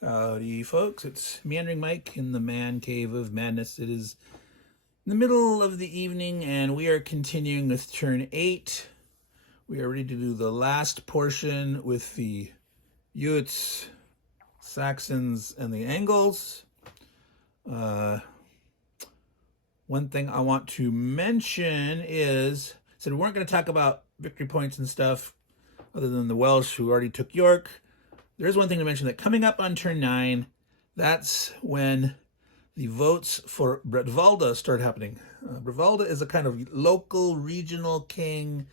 Howdy, folks. It's Meandering Mike in the man cave of madness. It is in the middle of the evening, and we are continuing with turn 8. We are ready to do the last portion with the Utes, Saxons, and the Angles. One thing I want to mention is, we weren't going to talk about victory points and stuff other than the Welsh who already took York. There's one thing to mention, that coming up on turn 9, that's when the votes for Bretwalda start happening. Bretwalda is a kind of local, regional king.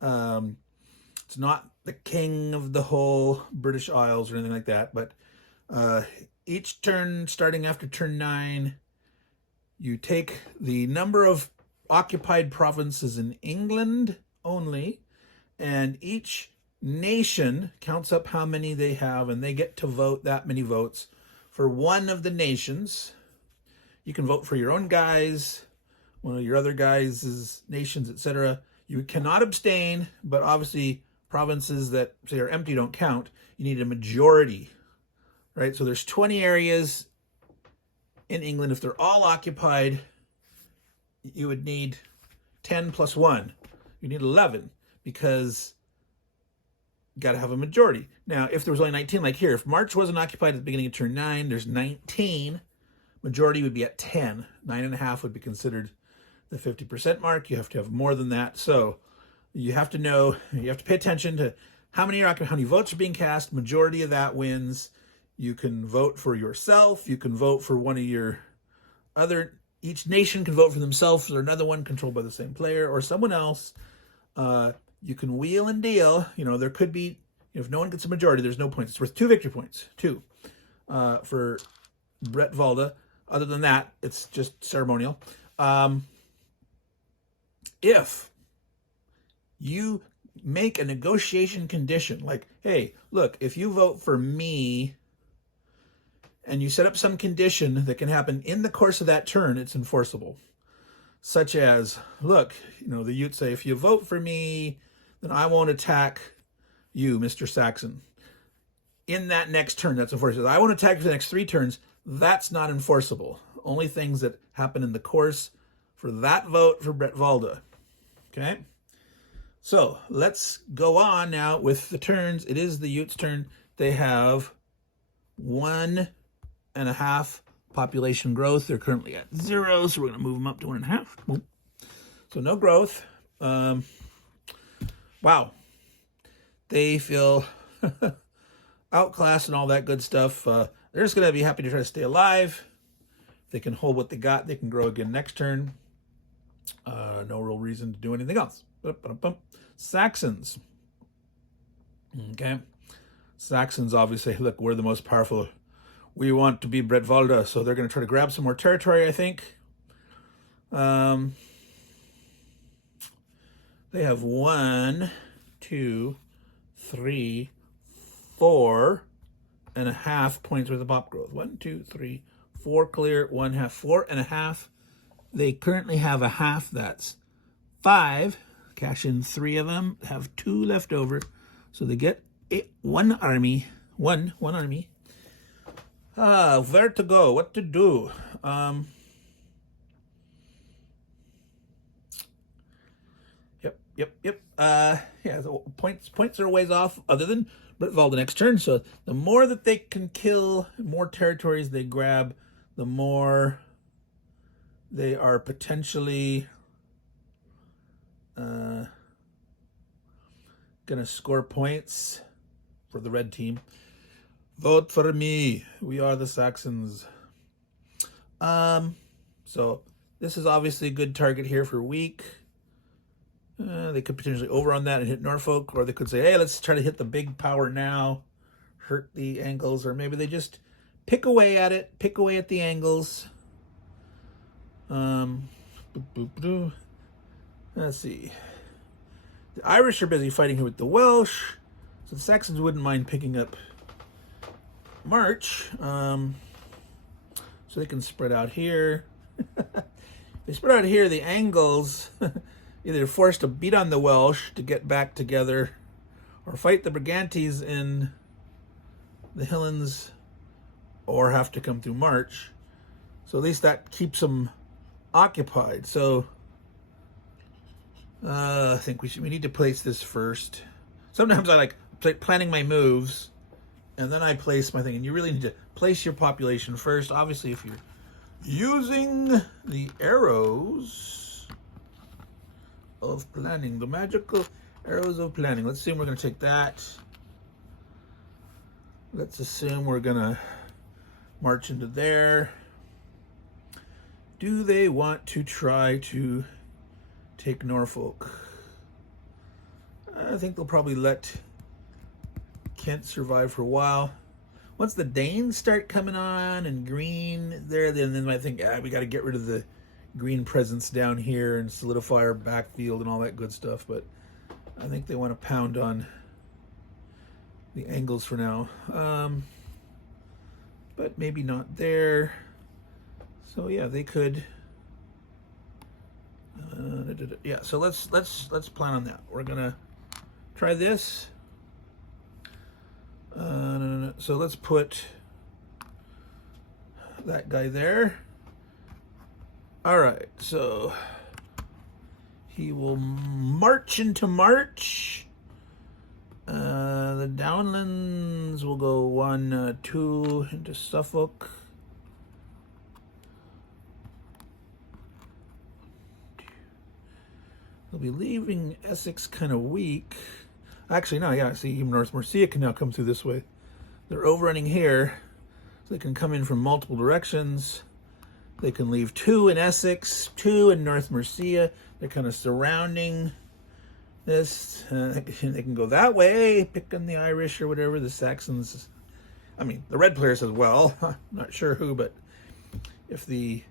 It's not the king of the whole British Isles or anything like that, but each turn, starting after turn 9, you take the number of occupied provinces in England only, and each nation counts up how many they have, and they get to vote that many votes for one of the nations. You can vote for your own guys, one of your other guys' nations, etc. You cannot abstain, but obviously provinces that say are empty don't count. You need a majority, right? So there's 20 areas in England. If they're all occupied, you would need 10 plus 1. You need 11, because got to have a majority. Now, if there was only 19, like here, if March wasn't occupied at the beginning of turn 9, there's 19. Majority would be at 10. 9.5 would be considered the 50% mark. You have to have more than that. So you have to know, you have to pay attention to how many votes are being cast. Majority of that wins. You can vote for yourself. You can vote for one of your other, each nation can vote for themselves or another one controlled by the same player or someone else. You can wheel and deal. There could be, if no one gets a majority, there's no points. It's worth 2 victory points, 2, for Bretwalda. Other than that, it's just ceremonial. If you make a negotiation condition, like, hey, look, if you vote for me and you set up some condition that can happen in the course of that turn, it's enforceable. Such as, look, the Utes say, if you vote for me, then I won't attack you, Mr. Saxon. In that next turn, that's enforceable. I won't attack you for the next 3 turns. That's not enforceable. Only things that happen in the course for that vote for Bretwalda. Okay? So let's go on now with the turns. It is the Utes' turn. They have 1.5 population growth. They're currently at 0, so we're going to move them up to 1.5. So no growth. Wow. They feel outclassed and all that good stuff. They're just going to be happy to try to stay alive. If they can hold what they got, they can grow again next turn. No real reason to do anything else. Saxons. Okay. Saxons obviously, look, we're the most powerful. We want to be Bretwalda, so they're going to try to grab some more territory, I think. They have 1, 2, 3, 4.5 points worth of pop growth. 1, 2, 3, 4 clear, 1/2, 4.5. They currently have a half. That's 5. Cash in 3 of them. Have 2 left over, so they get one army. One army. Where to go? What to do? Yep. Yeah, the points are a ways off, other than Bretwalda next turn. So the more that they can kill, more territories they grab, the more they are potentially gonna score points for the red team. Vote for me. We are the Saxons. So this is obviously a good target here for weak. They could potentially over on that and hit Norfolk, or they could say, hey, let's try to hit the big power now, hurt the Angles, or maybe they just pick away at it, pick away at the Angles. Let's see. The Irish are busy fighting here with the Welsh, so the Saxons wouldn't mind picking up March, so they can spread out here. They spread out here, the Angles either forced to beat on the Welsh to get back together, or fight the Brigantes in the Highlands, or have to come through March. So at least that keeps them occupied. So I think we need to place this first. Sometimes I like planning my moves, and then I place my thing. And you really need to place your population first. Obviously, if you're using the arrows of planning, the magical arrows of planning. Let's assume we're going to take that. Let's assume we're going to march into there. Do they want to try to take Norfolk? I think they'll probably let Kent survive for a while. Once the Danes start coming on and green there, then they might think, we got to get rid of the green presence down here and solidify our backfield and all that good stuff. But I think they want to pound on the Angles for now. But maybe not there. So yeah, they could. Yeah, so let's plan on that. We're gonna try this. So let's put that guy there. All right, so he will march into March. The Downlands will go 1, 2 into Suffolk. They'll be leaving Essex kind of weak. Actually, no, yeah, see, even North Mercia can now come through this way. They're overrunning here, so they can come in from multiple directions. They can leave 2 in Essex, 2 in North Mercia. They're kind of surrounding this. They can go that way, pick on the Irish or whatever. The Saxons, I mean, the red players as well. I'm not sure who, but if the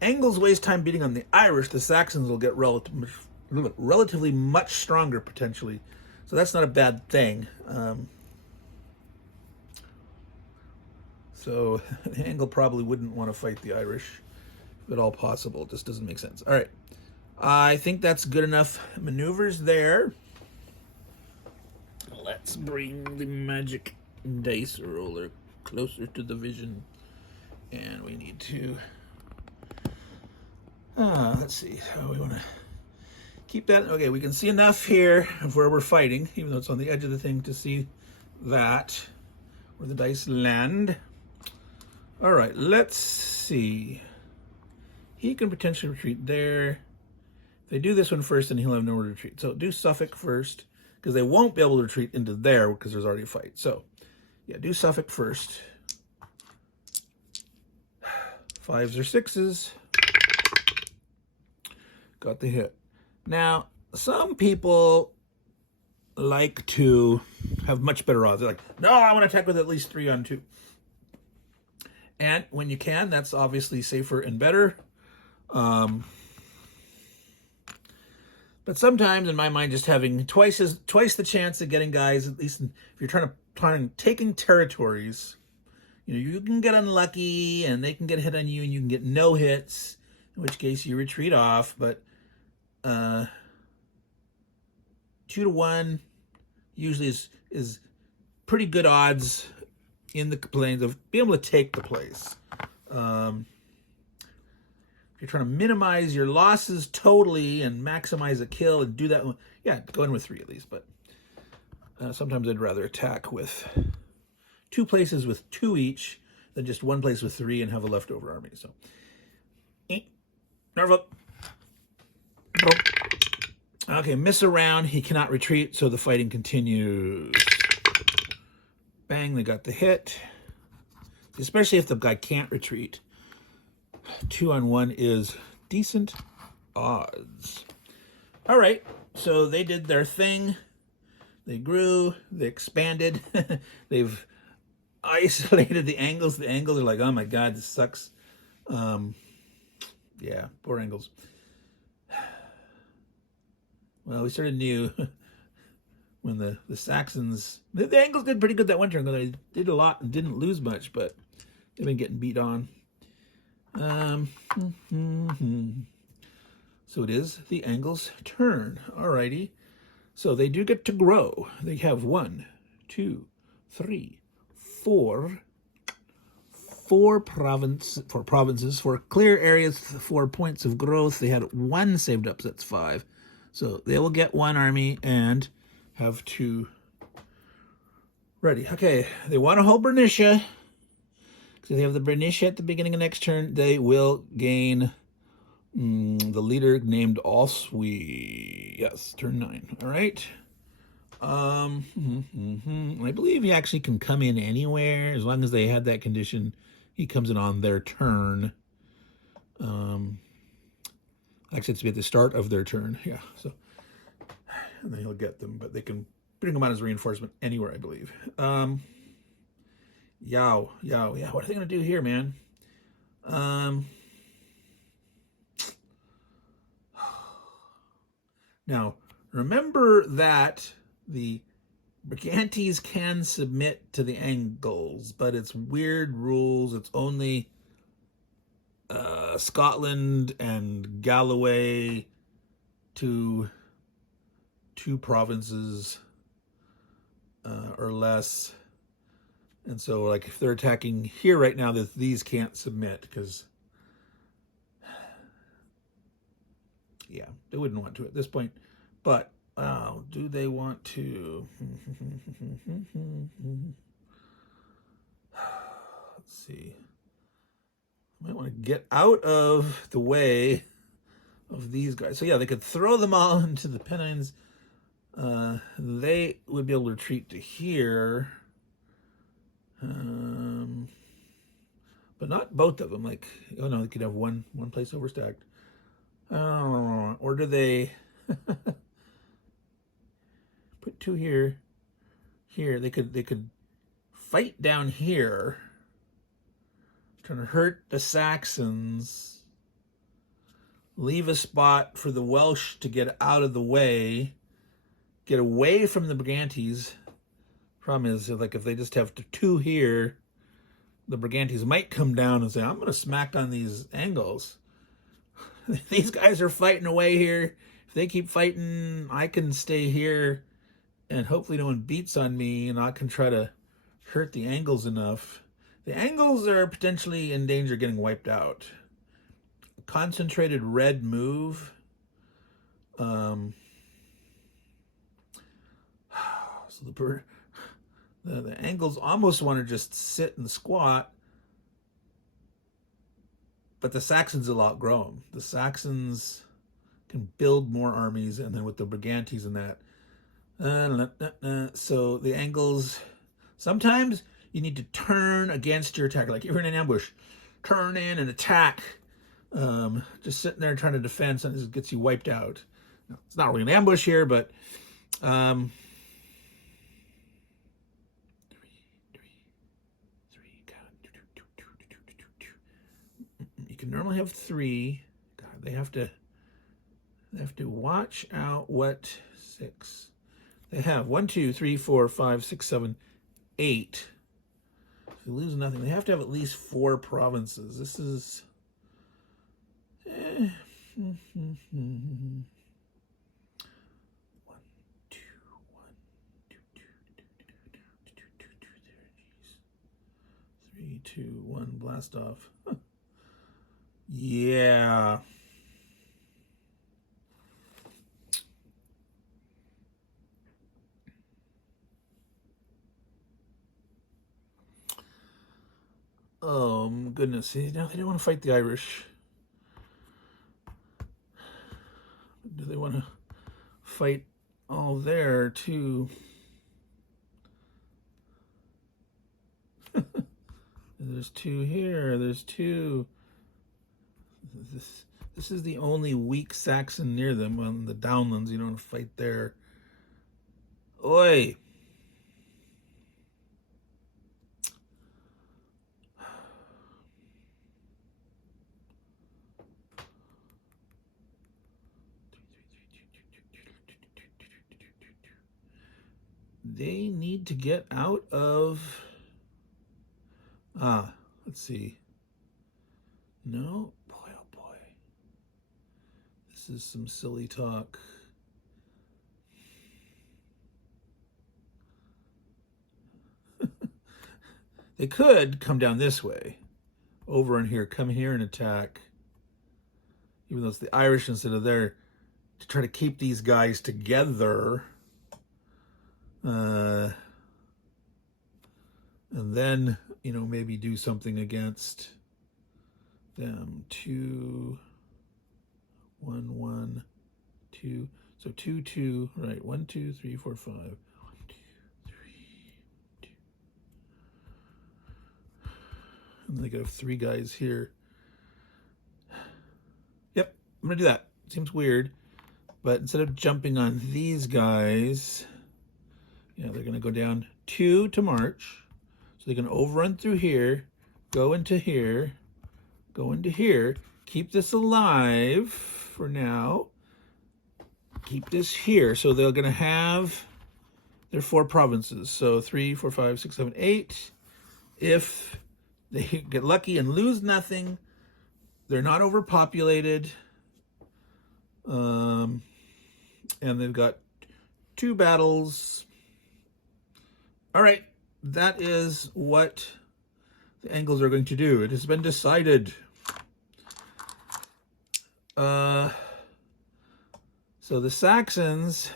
Angles waste time beating on the Irish, the Saxons will get relatively much stronger potentially. So that's not a bad thing. So the Angle probably wouldn't want to fight the Irish if at all possible. It just doesn't make sense. All right. I think that's good enough maneuvers there. Let's bring the magic dice roller closer to the vision. And we need to... let's see. So we want to keep that. Okay, we can see enough here of where we're fighting, even though it's on the edge of the thing, to see that, where the dice land. All right, let's see. He can potentially retreat there. If they do this one first, then he'll have nowhere to retreat. So do Suffolk first, because they won't be able to retreat into there because there's already a fight. So, yeah, do Suffolk first. 5s or 6s. Got the hit. Now, some people like to have much better odds. They're like, no, I want to attack with at least 3 on 2. And when you can, that's obviously safer and better. But sometimes, in my mind, just having twice the chance of getting guys, at least if you're trying to taking territories, you can get unlucky and they can get hit on you and you can get no hits, in which case you retreat off. But 2 to 1 usually is pretty good odds in the plains of being able to take the place. If you're trying to minimize your losses totally and maximize a kill and do that, yeah, go in with 3 at least. But sometimes I'd rather attack with 2 places with 2 each than just 1 place with 3 and have a leftover army. So, Norfolk. Okay, miss around. He cannot retreat, so the fighting continues. Bang, they got the hit. Especially if the guy can't retreat. 2 on 1 is decent odds. All right, so they did their thing. They grew, they expanded. They've isolated the Angles. The Angles are like, oh my God, this sucks. Yeah, poor Angles. Well, we sort of knew when the Saxons... The Angles did pretty good that winter. They did a lot and didn't lose much, but they've been getting beat on. So it is the Angles' turn. Alrighty. So they do get to grow. They have 1, 2, 3, 4, 4 provinces, 4 clear areas, 4 points of growth. They had 1 saved up, so that's 5. So they will get 1 army and have 2 ready. Okay, they want to hold Bernicia. So they have the Bernicia at the beginning of next turn. They will gain the leader named Alswi. Yes, turn 9. All right. I believe he actually can come in anywhere as long as they had that condition. He comes in on their turn. Actually, it's to be at the start of their turn. Yeah. So, and then he'll get them, but they can bring him on as reinforcement anywhere, I believe. Yow. Yeah. What are they gonna do here, man? Now, remember that the Brigantes can submit to the Angles, but it's weird rules. It's only Scotland and Galloway, two provinces or less. And so, like, if they're attacking here right now, these can't submit because, yeah, they wouldn't want to at this point. But do they want to? Let's see. I might want to get out of the way of these guys. So yeah, they could throw them all into the Pennines. They would be able to retreat to here. But not both of them. Like, oh no, they could have one place overstacked. Or do they put 2 here? Here they could fight down here, trying to hurt the Saxons. Leave a spot for the Welsh to get out of the way, get away from the Brigantes. Problem is, like, if they just have 2 here, the Brigantes might come down and say, I'm going to smack on these Angles. These guys are fighting away here. If they keep fighting, I can stay here, and hopefully no one beats on me, and I can try to hurt the Angles enough. The Angles are potentially in danger of getting wiped out. Concentrated red move. So the Angles almost want to just sit and squat, but the Saxons will outgrow them. The Saxons can build more armies, and then with the Brigantes and that. So the Angles, sometimes you need to turn against your attacker. Like, you're in an ambush, turn in and attack. Just sitting there trying to defend something just gets you wiped out. No, it's not really an ambush here, but you can normally have 3. God, they have to watch out what 6. They have 1, 2, 3, 4, 5, 6, 7, 8. If you lose nothing, they have to have at least 4 provinces. This is 1, 2, 1, 2, 3, 2, 1, blast off. Huh. Yeah. Oh, goodness. See, now they don't want to fight the Irish. Do they want to fight all there, too? There's 2 here. There's 2. This is the only weak Saxon near them on the downlands. You don't want to fight there. Oi! They need to get out of... let's see. No? Boy, oh boy. This is some silly talk. They could come down this way. over in here, come here and attack. Even though it's the Irish instead of there, to try to keep these guys together. And then, you know, maybe do something against them. 2, 1, 1, 2. So 2, 2, right? 1, 2, 3, 4, 5. 1, 2, 3, 2. And they got 3 guys here. Yep, I'm gonna do that. Seems weird, but instead of jumping on these guys, yeah, they're gonna go down 2 to march. So they can overrun through here, go into here, go into here, keep this alive for now, keep this here. So they're going to have their 4 provinces. So 3, 4, 5, 6, 7, 8. If they get lucky and lose nothing, they're not overpopulated. And they've got 2 battles. All right. That is what the Angles are going to do. It has been decided. So the Saxons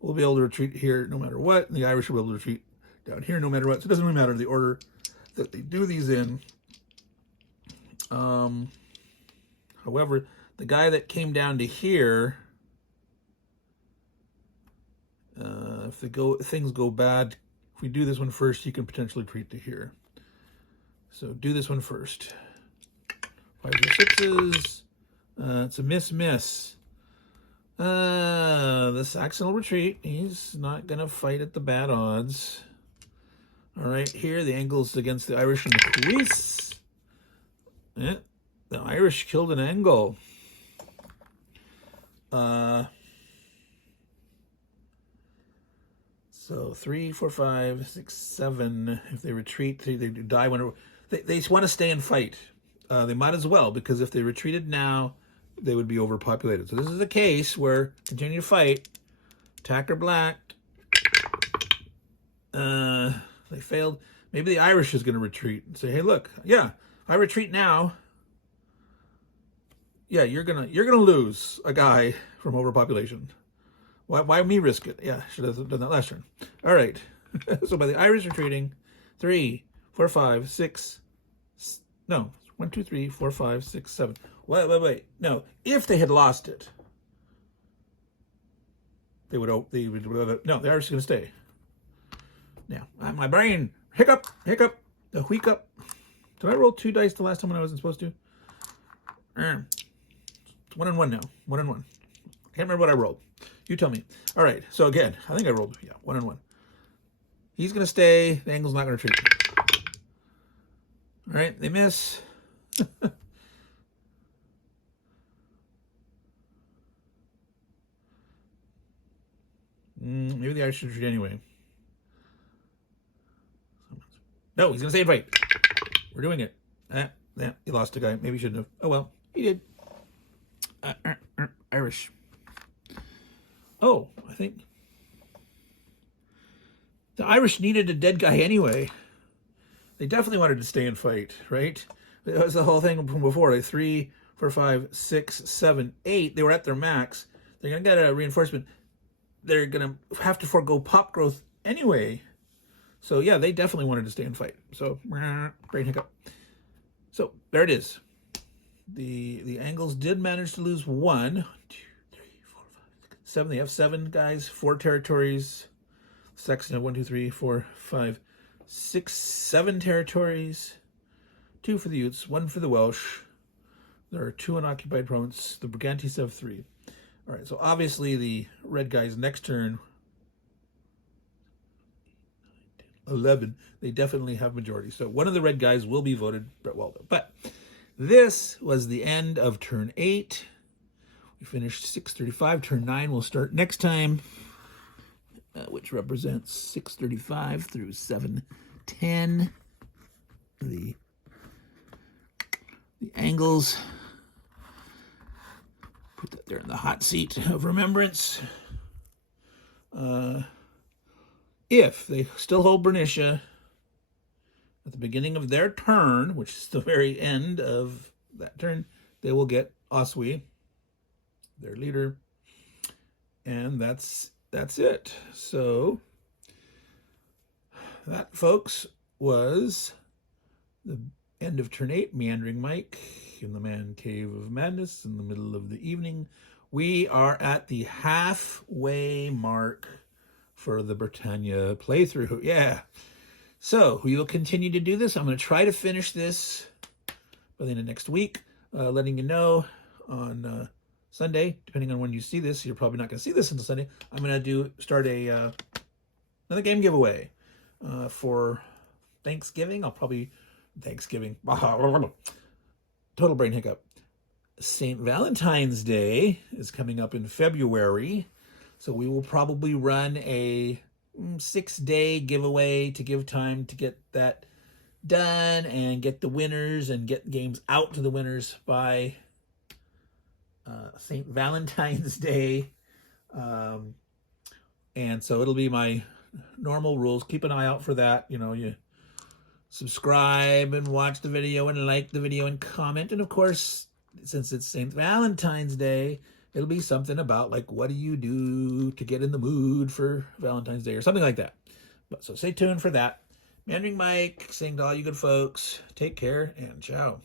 will be able to retreat here no matter what, and the Irish will be able to retreat down here no matter what. So it doesn't really matter the order that they do these in. However, the guy that came down to here, if things go bad, if we do this one first, you can potentially retreat to here. So do this one first. 5 or 6s. It's a miss. The Saxon will retreat. He's not going to fight at the bad odds. All right, here the Angles against the Irish and the Cuis. Yeah, the Irish killed an Angle. So 3, 4, 5, 6, 7. If they retreat, they die whenever. They want to stay and fight. They might as well, because if they retreated now, they would be overpopulated. So this is a case where continue to fight. Attacker black. They failed. Maybe the Irish is going to retreat and say, "Hey, look, yeah, if I retreat now, yeah, you're gonna lose a guy from overpopulation. Why me risk it? Yeah, should have done that last turn. All right." So by the Irish retreating, 3, 4, 5, 6. No, 1, 2, 3, 4, 5, 6, 7. Wait. No, if they had lost it, they would. No, the Irish are going to stay. Now, my brain, hiccup, the hiccup. Did I roll 2 dice the last time when I wasn't supposed to? It's 1 and 1 now. 1 and 1. Can't remember what I rolled. You tell me. All right. So again, I think I rolled 1 and 1. He's going to stay. The Angle's not going to retreat. All right. They miss. Maybe the Irish should retreat anyway. No, he's going to stay and fight. We're doing it. Yeah, he lost a guy. Maybe he shouldn't have. Oh, well, he did. Irish. Oh, I think the Irish needed a dead guy anyway. They definitely wanted to stay and fight, right? That was the whole thing from before. Like 3, 4, 5, 6, 7, 8. They were at their max. They're going to get a reinforcement. They're going to have to forego pop growth anyway. So, yeah, they definitely wanted to stay and fight. So, great hiccup. So, there it is. The Angles did manage to lose 1, 2, 3, 4, 5, 6, 7. They have 7 guys, 4 territories. Saxons have 1, 2, 3, 4, 5, 6, 7 territories. 2 for the Utes, 1 for the Welsh. There are 2 unoccupied provinces. The Brigantes have 3. All right, so obviously the red guys next turn, 11, they definitely have majority. So one of the red guys will be voted Bretwalda. But this was the end of turn 8. We finished 6:35. Turn 9 will start next time, which represents 6:35 through 7:10. The Angles, put that there in the hot seat of remembrance. If they still hold Bernicia, at the beginning of their turn, which is the very end of that turn, they will get Oswi, their leader. And that's it. So that, folks, was the end of turn 8, Meandering Mike in the Man Cave of Madness in the middle of the evening. We are at the halfway mark for the Britannia playthrough. Yeah. So we will continue to do this. I'm going to try to finish this by the end of next week, letting you know on Sunday, depending on when you see this. You're probably not going to see this until Sunday. I'm going to start another game giveaway for Thanksgiving. Thanksgiving. Total brain hiccup. St. Valentine's Day is coming up in February. So we will probably run a 6-day giveaway to give time to get that done and get the winners and get games out to the winners by St. Valentine's Day. And so it'll be my normal rules. Keep an eye out for that. You subscribe and watch the video and like the video and comment. And of course, since it's St. Valentine's Day, it'll be something about like, what do you do to get in the mood for Valentine's Day or something like that. So stay tuned for that. Meandering Mike saying to all you good folks, take care and ciao.